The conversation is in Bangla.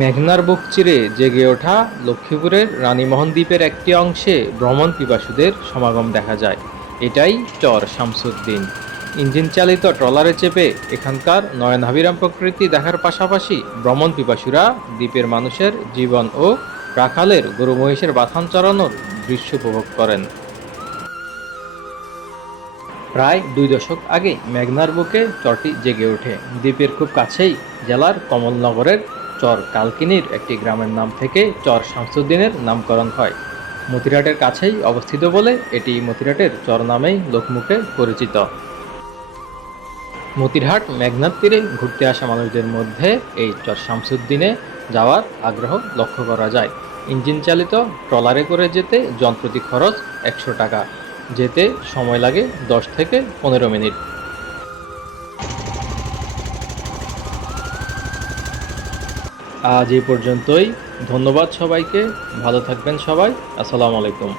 মেঘনার বুক চিরে জেগে ওঠা লক্ষ্মীপুরের রানীমোহন দ্বীপের একটি অংশে ভ্রমণ পিপাসুদের সমাগম দেখা যায়। এটাই চর শামসুদ্দিন। ইঞ্জিন চালিত ট্রলারে চেপে এখানকার নয়নাভিরাম প্রকৃতি দেখার পাশাপাশি ভ্রমণ পিপাসুরা দ্বীপের মানুষের জীবন ও রাখালের গরু মহিষের বাথান চড়ানোর দৃশ্য উপভোগ করেন। প্রায় ২ দশক আগে মেঘনার বুকে চরটি জেগে ওঠে। দ্বীপের খুব কাছেই জেলার কমলনগরের চর কালকিনির একটি গ্রামের নাম থেকে চর শামসুদ্দিনের নামকরণ হয়। মতিরহাটের কাছেই অবস্থিত বলে এটি মতিরহাটের চর নামেই লোকমুখে পরিচিত। মতিরহাট মেঘনার তীরে ঘুরতে আসা মানুষদের মধ্যে এই চর শামসুদ্দিনে যাওয়ার আগ্রহ লক্ষ্য করা যায়। ইঞ্জিন চালিত ট্রলারে করে যেতে জনপ্রতি খরচ ১০০ টাকা। যেতে সময় লাগে ১০ থেকে ১৫ মিনিট। আজ এই পর্যন্তই। ধন্যবাদ সবাইকে। ভালো থাকবেন সবাই। আসসালামু আলাইকুম।